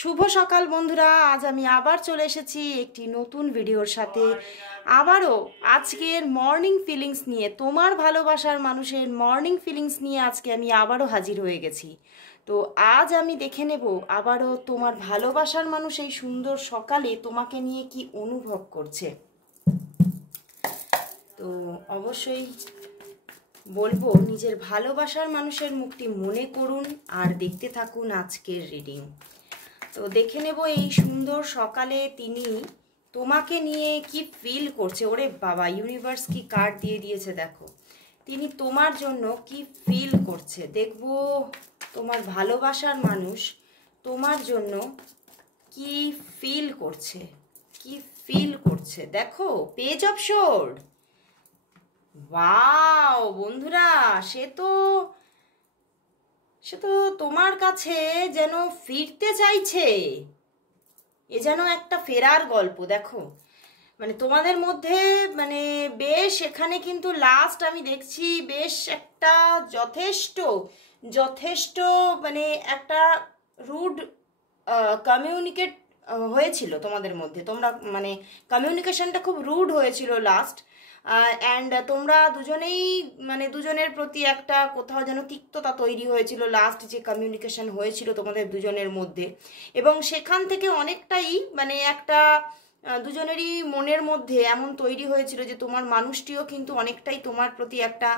শুভ সকাল বন্ধুরা, আজ আমি আবার চলে এসেছি একটি নতুন ভিডিওর সাথে। আবারও আজকের মর্নিং ফিলিংস নিয়ে, তোমার ভালোবাসার মানুষের মর্নিং ফিলিংস নিয়ে আজকে আমি আবারও হাজির হয়ে গেছি। তো আজ আমি দেখে নেব আবারও তোমার ভালোবাসার মানুষ এই সুন্দর সকালে তোমাকে নিয়ে কি অনুভব করছে। তো অবশ্যই বলবো নিজের ভালোবাসার মানুষের মুখটি মনে করুন আর দেখতে থাকুন আজকের রিডিং। তো দেখে নেব এই সুন্দর সকালে তিনি তোমাকে নিয়ে কি ফিল করছে। ওরে বাবা, ইউনিভার্স কি কার্ড দিয়ে দিয়েছে দেখো। তিনি তোমার জন্য কি ফিল করছে দেখব। তোমার ভালোবাসার মানুষ তোমার জন্য কি ফিল করছে, কি ফিল করছে দেখো। Page of sword. ওয়াও বন্ধুরা, সে তো তোমার কাছে যেন ফিরতে চাইছে। এ যেন একটা ফেরার গল্প দেখো। মানে তোমাদের মধ্যে মানে বেশ এখানে কিন্তু লাস্ট আমি দেখছি বেশ একটা যথেষ্ট যথেষ্ট মানে একটা রুড কমিউনিকেট হয়েছিল তোমাদের মধ্যে। তোমরা মানে কমিউনিকেশনটা খুব রুড হয়েছিল লাস্ট। অ্যান্ড তোমরা দুজনেই মানে দুজনের প্রতি একটা কোথাও যেন তিক্ততা তৈরি হয়েছিল লাস্ট যে কমিউনিকেশন হয়েছিল তোমাদের দুজনের মধ্যে। এবং সেখান থেকে অনেকটাই মানে একটা দুজনেরই মনের মধ্যে এমন তৈরি হয়েছিল যে তোমার মানুষটিও কিন্তু অনেকটাই তোমার প্রতি একটা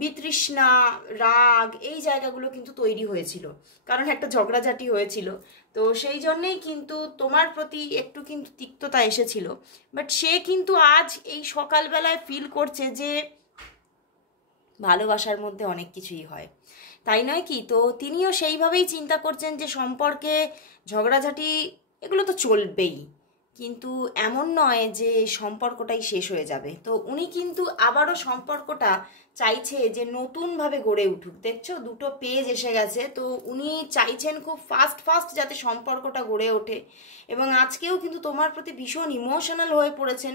বিতৃষ্ণা, রাগ, এই জায়গাগুলো কিন্তু তৈরি হয়েছিল, কারণ একটা ঝগড়াঝাটি হয়েছিল। তো সেই জন্যেই কিন্তু তোমার প্রতি একটু কিন্তু তিক্ততা এসেছিল। বাট সে কিন্তু আজ এই সকালবেলায় ফিল করছে যে ভালোবাসার মধ্যে অনেক কিছুই হয়, তাই নয় কি? তো তিনিও সেইভাবেই চিন্তা করছেন যে সম্পর্কে ঝগড়াঝাটি এগুলো তো চলবেই, কিন্তু এমন নয় যে সম্পর্কটাই শেষ হয়ে যাবে। তো উনি কিন্তু আবারও সম্পর্কটা চাইছে যে নতুনভাবে গড়ে উঠুক। দেখছো দুটো পেজ এসে গেছে। তো উনি চাইছেন খুব ফাস্ট ফাস্ট যাতে সম্পর্কটা গড়ে ওঠে। এবং আজকেও কিন্তু তোমার প্রতি ভীষণ ইমোশনাল হয়ে পড়েছেন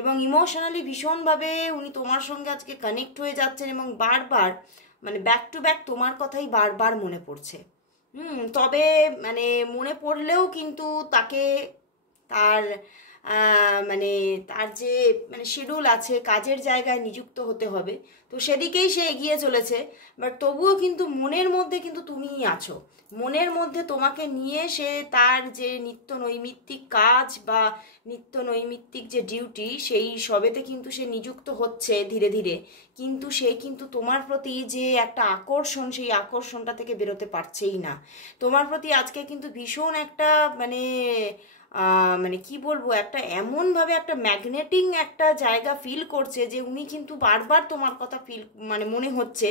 এবং ইমোশনালি ভীষণভাবে উনি তোমার সঙ্গে আজকে কানেক্ট হয়ে যাচ্ছেন এবং বারবার মানে ব্যাক টু ব্যাক তোমার কথাই বারবার মনে পড়ছে। তবে মানে মনে পড়লেও কিন্তু তাকে তার মানে তার যে মানে শিডিউল আছে, কাজের জায়গায় নিযুক্ত হতে হবে, তো সেদিকেই সে এগিয়ে চলেছে। বাট তবুও কিন্তু মনের মধ্যে কিন্তু তুমিই আছো। মনের মধ্যে তোমাকে নিয়ে সে তার যে নিত্য নৈমিত্তিক কাজ বা নিত্য নৈমিত্তিক যে ডিউটি সেই সবেতে কিন্তু সে নিযুক্ত হচ্ছে ধীরে ধীরে। কিন্তু সে কিন্তু তোমার প্রতি যে একটা আকর্ষণ, সেই আকর্ষণটা থেকে বেরোতে পারছেই না। তোমার প্রতি আজকে কিন্তু ভীষণ একটা মানে মানে কি বলবো, একটা এমনভাবে একটা ম্যাগনেটিং একটা জায়গা ফিল করছে যে উনি কিন্তু বারবার তোমার কথা ফিল মানে মনে হচ্ছে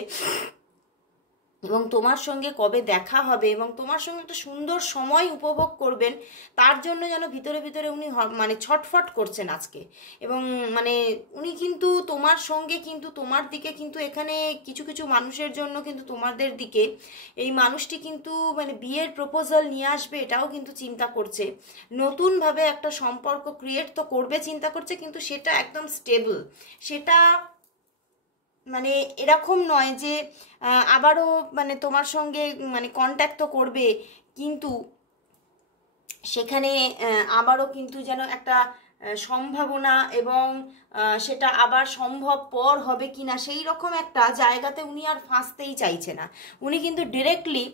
এবং তোমার সঙ্গে কবে দেখা হবে এবং তোমার সঙ্গে একটা সুন্দর সময় উপভোগ করবেন তার জন্য যেন ভিতরে ভিতরে উনি মানে ছটফট করছেন আজকে। এবং মানে উনি কিন্তু তোমার সঙ্গে কিন্তু তোমার দিকে কিন্তু এখানে কিছু কিছু মানুষের জন্য কিন্তু তোমাদের দিকে এই মানুষটি কিন্তু মানে বিয়ের প্রপোজাল নিয়ে আসবে এটাও কিন্তু চিন্তা করছে। নতুনভাবে একটা সম্পর্ক ক্রিয়েট তো করবে চিন্তা করছে, কিন্তু সেটা একদম স্টেবল। সেটা মানে এরকম নয় যে আবারও মানে তোমার সঙ্গে মানে কন্ট্যাক্ট তো করবে, কিন্তু সেখানে আবারও কিন্তু যেন একটা সম্ভাবনা এবং সেটা আবার সম্ভবপর হবে কি না সেই রকম একটা জায়গাতে উনি আর ফাঁসতেই চাইছে না। উনি কিন্তু ডিরেক্টলি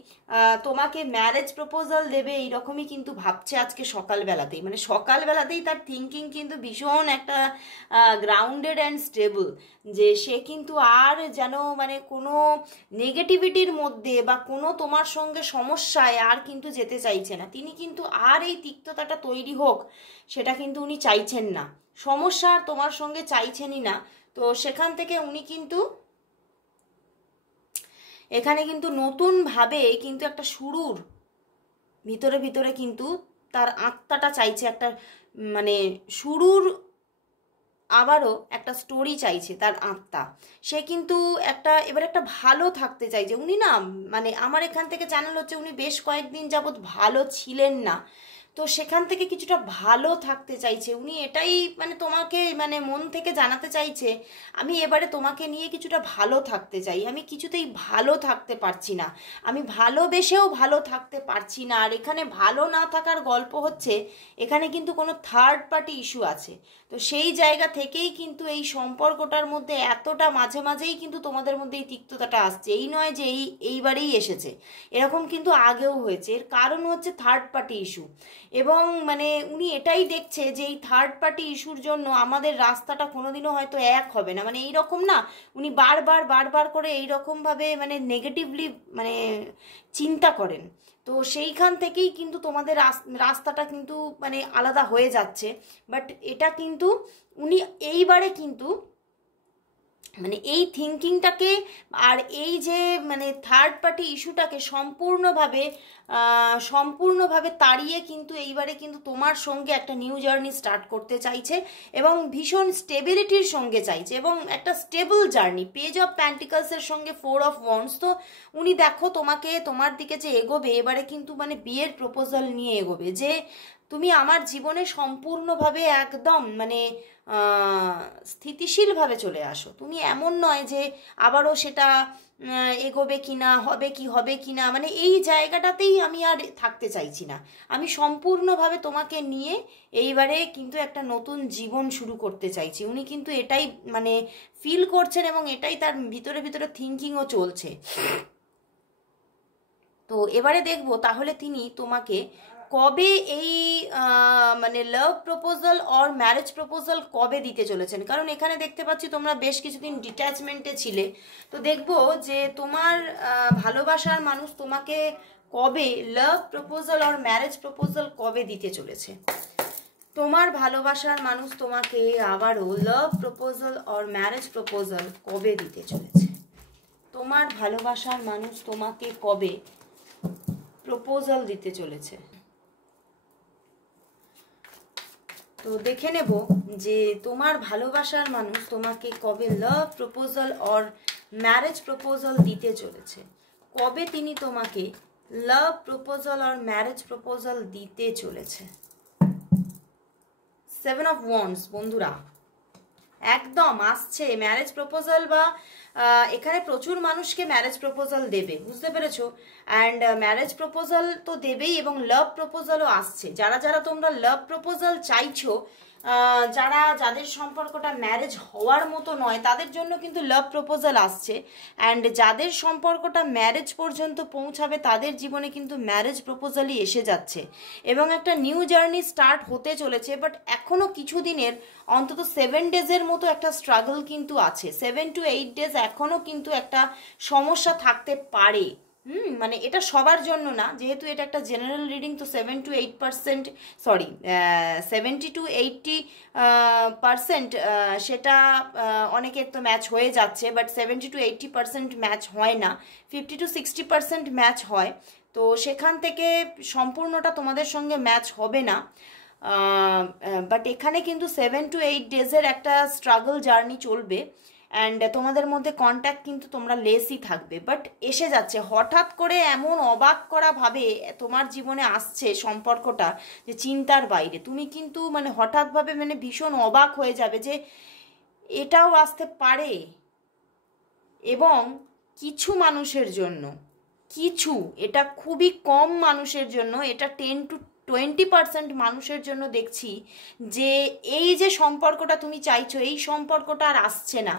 তোমাকে ম্যারেজ প্রপোজাল দেবে এইরকমই কিন্তু ভাবছে আজকে সকালবেলাতেই। মানে সকালবেলাতেই তার থিঙ্কিং কিন্তু ভীষণ একটা গ্রাউন্ডেড অ্যান্ড স্টেবল, যে সে কিন্তু আর যেন মানে কোনো নেগেটিভিটির মধ্যে বা কোনো তোমার সঙ্গে সমস্যায় আর কিন্তু যেতে চাইছে না। তিনি কিন্তু আর এই তিক্ততাটা তৈরি হোক সেটা কিন্তু উনি চাইছেন না, সমস্যা আর তোমার সঙ্গে চাইছেনই না। তো সেখান থেকে উনি কিন্তু এখানে কিন্তু নতুনভাবে কিন্তু একটা শুরুর ভিতরে ভিতরে কিন্তু তার আত্মাটা চাইছে একটা মানে শুরুর আবারও একটা স্টোরি চাইছে তার আত্মা। সে কিন্তু একটা এবার একটা ভালো থাকতে চাইছে উনি না। মানে আমার এখান থেকে চ্যানেল হচ্ছে উনি বেশ কয়েকদিন যাবৎ ভালো ছিলেন না। তো সেখান থেকে কিছুটা ভালো থাকতে চাইছে উনি, এটাই মানে তোমাকে মানে মন থেকে জানাতে চাইছে, আমি এবারে তোমাকে নিয়ে কিছুটা ভালো থাকতে চাই, আমি কিছুতেই ভালো থাকতে পারছি না, আমি ভালোবেসেও ভালো থাকতে পারছি না। আর এখানে ভালো না থাকার গল্প হচ্ছে, এখানে কিন্তু কোনো থার্ড পার্টি ইস্যু আছে। তো সেই জায়গা থেকেই কিন্তু এই সম্পর্কটার মধ্যে এতটা মাঝে মাঝেই কিন্তু তোমাদের মধ্যে এই তিক্ততাটা আসছে। এই নয় যে এইবারেই এসেছে, এরকম কিন্তু আগেও হয়েছে। এর কারণ হচ্ছে থার্ড পার্টি ইস্যু। এবং মানে উনি এটাই দেখছে যে এই থার্ড পার্টি ইস্যুর জন্য আমাদের রাস্তাটা কোনোদিনও হয়তো এক হবে না, মানে এইরকম না, উনি বারবার বারবার করে এইরকমভাবে মানে নেগেটিভলি মানে চিন্তা করেন। তো সেইখান থেকেই কিন্তু তোমাদের রাস্তাটা কিন্তু মানে আলাদা হয়ে যাচ্ছে। বাট এটা কিন্তু উনি এইবারে কিন্তু মানে এই থিঙ্কিংটাকে আর এই যে মানে থার্ড পার্টি ইস্যুটাকে সম্পূর্ণভাবে তাড়িয়ে কিন্তু এইবারে কিন্তু তোমার সঙ্গে একটা নিউ জার্নি স্টার্ট করতে চাইছে এবং ভীষণ স্টেবিলিটির সঙ্গে চাইছে এবং একটা স্টেবল জার্নি। পেজ অফ প্যান্টিকলসের সঙ্গে 4 অফ ওয়ান্ডস। তো উনি দেখো তোমার দিকে যে এগোবে এবারে কিন্তু মানে বিয়ের প্রপোজাল নিয়ে এগোবে, যে তুমি আমার জীবনে সম্পূর্ণভাবে একদম মানে স্থিতিশীলভাবে চলে আসো। তুমি এমন নয় যে আবারও সেটা এগোবে কিনা, হবে কি না, মানে এই জায়গাটাতেই আমি আর থাকতে চাইছি না। আমি সম্পূর্ণভাবে তোমাকে নিয়ে এইবারে কিন্তু একটা নতুন জীবন শুরু করতে চাইছি। উনি কিন্তু এটাই মানে ফিল করছেন এবং এটাই তার ভিতরে ভিতরে থিঙ্কিংও চলছে। তো এবারে দেখবো তাহলে তিনি তোমাকে কবে এই মানে লাভ প্রপোজাল অর ম্যারেজ প্রপোজাল কবে দিতে চলেছেন। কারণ এখানে দেখতে পাচ্ছি তোমরা বেশ কিছুদিন ডিট্যাচমেন্টে ছিলে। তো দেখবো যে তোমার ভালোবাসার মানুষ তোমাকে কবে লাভ প্রপোজাল অর ম্যারেজ প্রপোজাল কবে দিতে চলেছে। তোমার ভালোবাসার মানুষ তোমাকে আবারও লাভ প্রপোজাল অর ম্যারেজ প্রপোজাল কবে দিতে চলেছে। তোমার ভালোবাসার মানুষ তোমাকে কবে প্রপোজাল দিতে চলেছে। তো দেখে নেব যে তোমার ভালোবাসার মানুষ তোমাকে কবে লাভ প্রপোজাল অর ম্যারেজ প্রপোজাল দিতে চলেছে। কবে তিনি তোমাকে লাভ প্রপোজাল অর ম্যারেজ প্রপোজাল দিতে চলেছে। 7 অফ ওয়ান্ডস বন্ধুরা, একদম আসছে ম্যারেজ প্রপোজাল, বা এখানে প্রচুর মানুষকে ম্যারেজ প্রপোজাল দেবে, বুঝতে পেরেছো। অ্যান্ড ম্যারেজ প্রপোজাল তো দেবেই এবং লাভ প্রপোজালও আসছে। যারা তোমরা লাভ প্রপোজাল চাইছো, যাদের সম্পর্কটা ম্যারেজ হওয়ার মতো নয়, তাদের জন্য কিন্তু লাভ প্রপোজাল আসছে। অ্যান্ড যাদের সম্পর্কটা ম্যারেজ পর্যন্ত পৌঁছাবে তাদের জীবনে কিন্তু ম্যারেজ প্রপোজালই এসে যাচ্ছে এবং একটা নিউ জার্নি স্টার্ট হতে চলেছে। বাট এখনও কিছু দিনের অন্তত 7 ডেজের মতো একটা স্ট্রাগল কিন্তু আছে। 7 to 8 ডেজ এখনও কিন্তু একটা সমস্যা থাকতে পারে। মানে এটা সবার জন্য না, যেহেতু এটা একটা জেনারেল রিডিং। তো 7 to 8%, সরি 70 to 80% সেটা অনেকের তো ম্যাচ হয়ে যাচ্ছে, বাট 70 to 80% ম্যাচ হয় না, 50 to 60% ম্যাচ হয়। তো সেখান থেকে সম্পূর্ণটা তোমাদের সঙ্গে ম্যাচ হবে না। বাট এখানে কিন্তু 7 to 8 ডেজের একটা স্ট্রাগল জার্নি চলবে। অ্যান্ড তোমাদের মধ্যে কন্ট্যাক্ট কিন্তু তোমরা লেসই থাকবে, বাট এসে যাচ্ছে হঠাৎ করে, এমন অবাক করা ভাবে তোমার জীবনে আসছে সম্পর্কটা যে চিন্তার বাইরে। তুমি কিন্তু মানে হঠাৎভাবে মানে ভীষণ অবাক হয়ে যাবে যে এটাও আসতে পারে। এবং কিছু মানুষের জন্য, এটা খুবই কম মানুষের জন্য, এটা 10 to 20% মানুষের জন্য দেখছি যে এই যে সম্পর্কটা তুমি চাইছো, এই সম্পর্কটা আর আসছে না,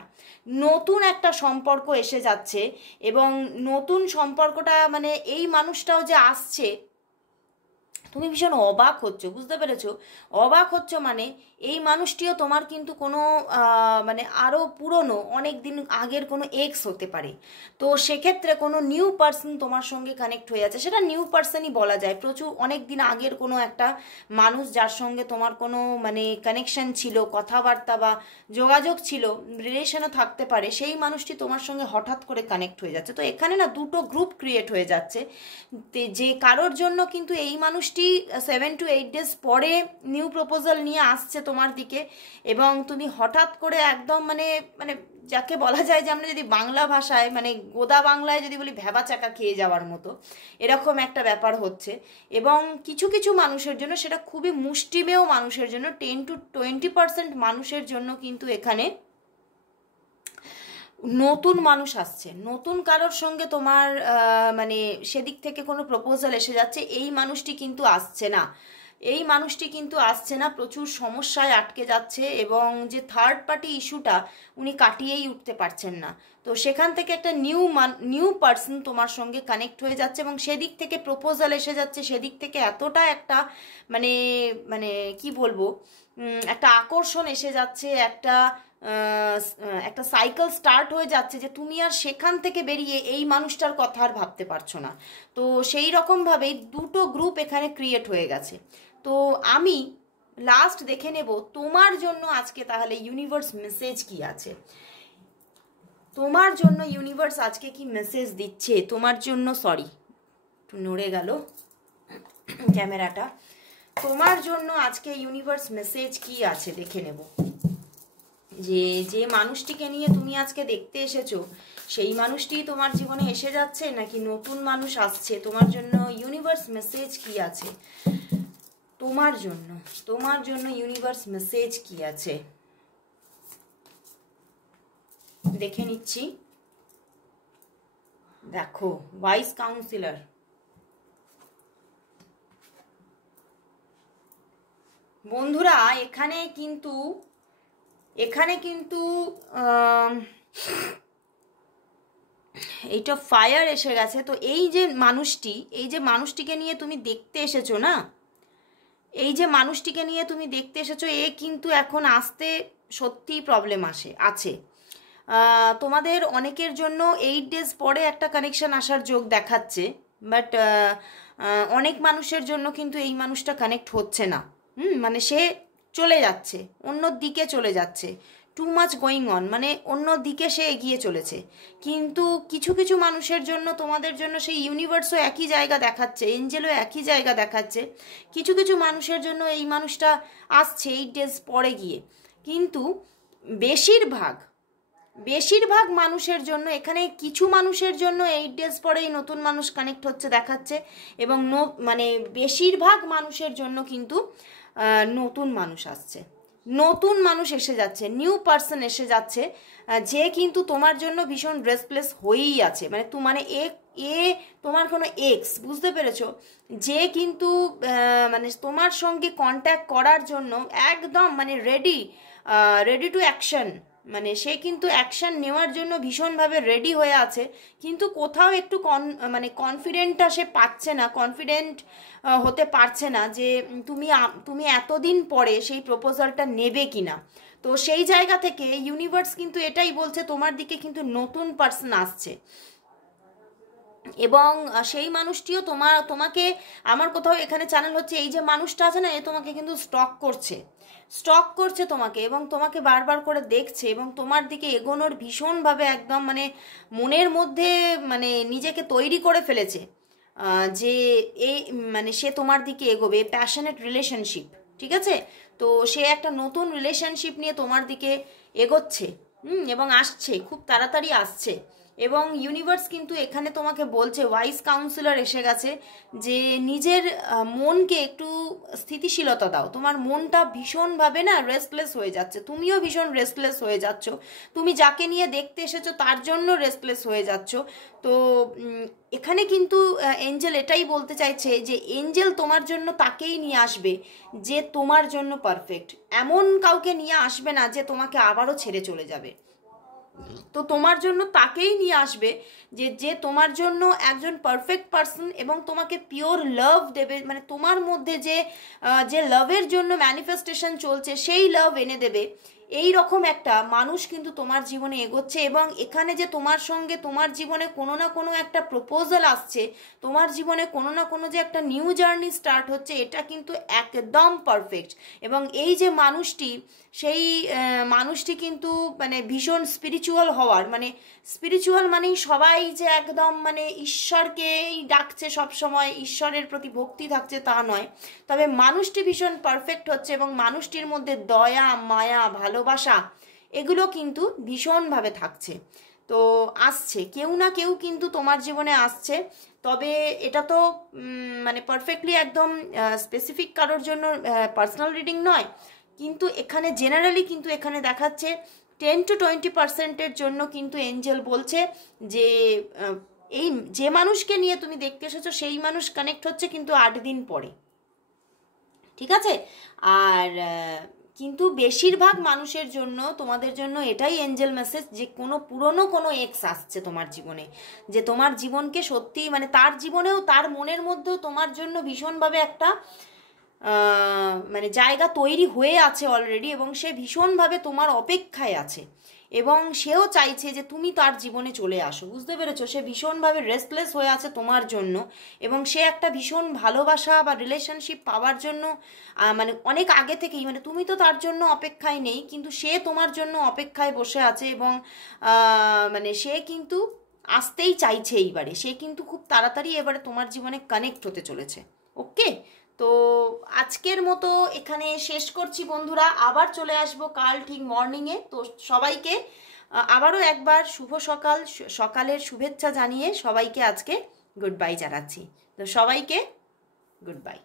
নতুন একটা সম্পর্ক এসে যাচ্ছে। এবং নতুন সম্পর্কটা মানে এই মানুষটাও যে আসছে, তুমি ভীষণ অবাক হচ্ছ, বুঝতে পেরেছো। অবাক হচ্ছ মানে এই মানুষটিও তোমার কিন্তু কোনো মানে আরও পুরনো অনেক দিন আগের কোনো এক্স হতে পারে। তো সেক্ষেত্রে কোনো নিউ পার্সন তোমার সঙ্গে কানেক্ট হয়ে যাচ্ছে, সেটা নিউ পার্সনই বলা যায়। প্রচুর অনেক দিন আগের কোনো একটা মানুষ যার সঙ্গে তোমার কোনো মানে কানেকশন ছিল, কথাবার্তা বা যোগাযোগ ছিল, রিলেশনও থাকতে পারে, সেই মানুষটি তোমার সঙ্গে হঠাৎ করে কানেক্ট হয়ে যাচ্ছে। তো এখানে না দুটো গ্রুপ ক্রিয়েট হয়ে যাচ্ছে, যে কারোর জন্য কিন্তু এই মানুষটি মানুষটি 7 to 8 days পরে নিউ প্রপোজাল নিয়ে আসছে তোমার দিকে, এবং তুমি হঠাৎ করে একদম মানে মানে যাকে বলা যায় যে আমরা যদি বাংলা ভাষায় মানে গোদা বাংলায় যদি বলি ভ্যাবা চাকা খেয়ে যাওয়ার মতো এরকম একটা ব্যাপার হচ্ছে। এবং কিছু কিছু মানুষের জন্য, সেটা খুবই মুষ্টিমেয় মানুষের জন্য, 10 to 20% মানুষের জন্য কিন্তু এখানে নতুন মানুষ আসছে, নতুন কারোর সঙ্গে তোমার মানে সেদিক থেকে কোনো প্রপোজাল এসে যাচ্ছে। এই মানুষটি কিন্তু আসছে না, এই মানুষটি কিন্তু আসছে না, প্রচুর সমস্যায় আটকে যাচ্ছে, এবং যে থার্ড পার্টি ইস্যুটা উনি কাটিয়েই উঠতে পারছেন না। তো সেখান থেকে একটা নিউ পার্সন তোমার সঙ্গে কানেক্ট হয়ে যাচ্ছে, এবং সেদিক থেকে প্রপোজাল এসে যাচ্ছে, সেদিক থেকে এতটা একটা মানে মানে কি বলবো, একটা আকর্ষণ এসে যাচ্ছে, একটা সাইকেল স্টার্ট হয়ে যাচ্ছে যে তুমি আর সেখান থেকে বেরিয়ে এই মানুষটার কথা আর ভাবতে পারছো না। তো সেই রকমভাবেই দুটো গ্রুপ এখানে ক্রিয়েট হয়ে গেছে। তো আমি লাস্ট দেখে নেব তোমার জন্য আজকে তাহলে ইউনিভার্স মেসেজ কি আছে, তোমার জন্য ইউনিভার্স আজকে কি মেসেজ দিচ্ছে তোমার জন্য। সরি, একটু নড়ে গেল ক্যামেরাটা। তোমার জন্য আজকে ইউনিভার্স মেসেজ কি আছে দেখে নেব। যে মানুষটিকে নিয়ে তুমি আজকে দেখতে এসেছো সেই মানুষটি তোমার জীবনে এসে যাচ্ছে নাকি নতুন মানুষ আসছে, তোমার জন্য ইউনিভার্স মেসেজ কি আছে তোমার জন্য ইউনিভার্স মেসেজ কি আছে দেখে নিচ্ছি। দেখো, ওয়াইজ কাউন্সিলর, বন্ধুরা এখানে কিন্তু এইটা ফায়ার এসে গেছে। তো এই যে মানুষটিকে নিয়ে তুমি দেখতে এসেছো না, এই যে মানুষটিকে নিয়ে তুমি দেখতে এসেছো, এ কিন্তু এখন আসতে সত্যিই প্রবলেম আছে। তোমাদের অনেকের জন্য 8 days পরে একটা কানেকশন আসার যোগ দেখাচ্ছে, বাট অনেক মানুষের জন্য কিন্তু এই মানুষটা কানেক্ট হচ্ছে না। মানে সে চলে যাচ্ছে, অন্য দিকে চলে যাচ্ছে, টু মাচ গোয়িং অন, মানে অন্য দিকে সে এগিয়ে চলেছে। কিন্তু কিছু কিছু মানুষের জন্য, তোমাদের জন্য সেই ইউনিভার্সও একই জায়গা দেখাচ্ছে, এঞ্জেলও একই জায়গা দেখাচ্ছে। কিছু কিছু মানুষের জন্য এই মানুষটা আসছে 8 days পরে গিয়ে, কিন্তু বেশিরভাগ মানুষের জন্য, এখানে কিছু মানুষের জন্য 8 days পরেই নতুন মানুষ কানেক্ট হচ্ছে দেখাচ্ছে, এবং মানে বেশিরভাগ মানুষের জন্য কিন্তু নতুন মানুষ আসছে, নতুন মানুষ এসে যাচ্ছে, নিউ পার্সন এসে যাচ্ছে, যে কিন্তু তোমার জন্য ভীষণ রেস্টলেস হয়েই আছে। মানে তোমার কোনো এক্স, বুঝতে পেরেছো, যে কিন্তু মানে তোমার সঙ্গে কন্ট্যাক্ট করার জন্য একদম মানে রেডি টু অ্যাকশন, মানে সে কিন্তু অ্যাকশন নেওয়ার জন্য ভীষণভাবে রেডি হয়ে আছে, কিন্তু কোথাও একটু কনফিডেন্টটা সে পাচ্ছে না, কনফিডেন্ট হতে পারছে না যে তুমি এতদিন পরে সেই প্রপোজালটা নেবে কিনা। তো সেই জায়গা থেকে ইউনিভার্স কিন্তু এটাই বলছে তোমার দিকে কিন্তু নতুন পার্সন আসছে, এবং সেই মানুষটিও তোমাকে, আমার কোথাও এখানে চ্যানেল হচ্ছে এই যে মানুষটা আছে না, এ তোমাকে কিন্তু স্টক করছে তোমাকে, এবং তোমাকে বারবার করে দেখছে, এবং তোমার দিকে এগোনোর ভীষণভাবে একদম মানে মনের মধ্যে মানে নিজেকে তৈরি করে ফেলেছে যে এই মানে সে তোমার দিকে এগোবে, প্যাশনেট রিলেশনশিপ, ঠিক আছে। তো সে একটা নতুন রিলেশনশিপ নিয়ে তোমার দিকে এগোচ্ছে, এবং আসছে, খুব তাড়াতাড়ি আসছে। এবং ইউনিভার্স কিন্তু এখানে তোমাকে বলছে, ওয়াইজ কাউন্সিলর এসে গেছে, যে নিজের মনকে একটু স্থিতিশীলতা দাও। তোমার মনটা ভীষণভাবে না রেস্টলেস হয়ে যাচ্ছে, তুমিও ভীষণ রেস্টলেস হয়ে যাচ্ছ, তুমি যাকে নিয়ে দেখতে এসেছো তার জন্য রেস্টলেস হয়ে যাচ্ছ। তো এখানে কিন্তু এঞ্জেল এটাই বলতে চাইছে যে এঞ্জেল তোমার জন্য তাকেই নিয়ে আসবে যে তোমার জন্য পারফেক্ট, এমন কাউকে নিয়ে আসবে না যে তোমাকে আবারও ছেড়ে চলে যাবে। তো তোমার জন্য তাকেই নিয়ে আসবে যে তোমার জন্য একজন পারফেক্ট পার্সন, এবং তোমাকে পিওর লাভ দেবে, মানে তোমার মধ্যে যে লাভের জন্য ম্যানিফেস্টেশন চলছে সেই লাভ এনে দেবে। এই রকম একটা মানুষ কিন্তু তোমার জীবনে এগোচ্ছে, এবং এখানে যে তোমার সঙ্গে তোমার জীবনে কোনো না কোনো একটা প্রপোজাল আসছে, তোমার জীবনে কোনো না কোনো যে একটা নিউ জার্নি স্টার্ট হচ্ছে, এটা কিন্তু একদম পারফেক্ট। এবং এই যে মানুষটি, সেই মানুষটি কিন্তু মানে ভীষণ স্পিরিচুয়াল হওয়ার, মানে স্পিরিচুয়াল মানেই সবাই যে একদম মানে ঈশ্বরকেই ডাকছে সব সময়, ঈশ্বরের প্রতি ভক্তি থাকছে তা নয়, তবে মানুষটি ভীষণ পারফেক্ট হচ্ছে, এবং মানুষটির মধ্যে দয়া, মায়া, ভালোবাসা এগুলো কিন্তু ভীষণভাবে থাকছে। তো আসছে কেউ না কেউ কিন্তু তোমার জীবনে আসছে। তবে এটা তো মানে পারফেক্টলি একদম স্পেসিফিক কারোর জন্য পার্সোনাল রিডিং নয়, কিন্তু এখানে জেনারেলি কিন্তু এখানে দেখাচ্ছে 10-20% জন্য কিন্তু এঞ্জেল বলছে যে এই যে মানুষকে নিয়ে তুমি দেখতে এসেছো সেই মানুষ কানেক্ট হচ্ছে কিন্তু 8 দিন পরে, ঠিক আছে? আর কিন্তু বেশিরভাগ মানুষের জন্য, তোমাদের জন্য এটাই এঞ্জেল মেসেজ যে কোনো পুরনো কোনো এক্স আসছে তোমার জীবনে, যে তোমার জীবনকে সত্যি মানে তার জীবনেও, তার মনের মধ্যেও তোমার জন্য ভীষণভাবে একটা মানে জায়গা তৈরি হয়ে আছে অলরেডি, এবং সে ভীষণভাবে তোমার অপেক্ষায় আছে, এবং সেও চাইছে যে তুমি তার জীবনে চলে আসো, বুঝতে পেরেছো? সে ভীষণভাবে রেস্টলেস হয়ে আছে তোমার জন্য, এবং সে একটা ভীষণ ভালোবাসা বা রিলেশনশিপ পাওয়ার জন্য মানে অনেক আগে থেকেই, মানে তুমি তো তার জন্য অপেক্ষায় নেই, কিন্তু সে তোমার জন্য অপেক্ষায় বসে আছে, এবং মানে সে কিন্তু আসতেই চাইছে এইবারে, সে কিন্তু খুব তাড়াতাড়ি এবারে তোমার জীবনে কানেক্ট হতে চলেছে। ওকে, তো আজকের মতো এখানে শেষ করছি বন্ধুরা, আবার চলে আসবো কাল ঠিক মর্নিংয়ে। তো সবাইকে আবারও একবার শুভ সকাল, সকালের শুভেচ্ছা জানিয়ে সবাইকে আজকে গুড বাই জানাচ্ছি। তো সবাইকে গুড বাই।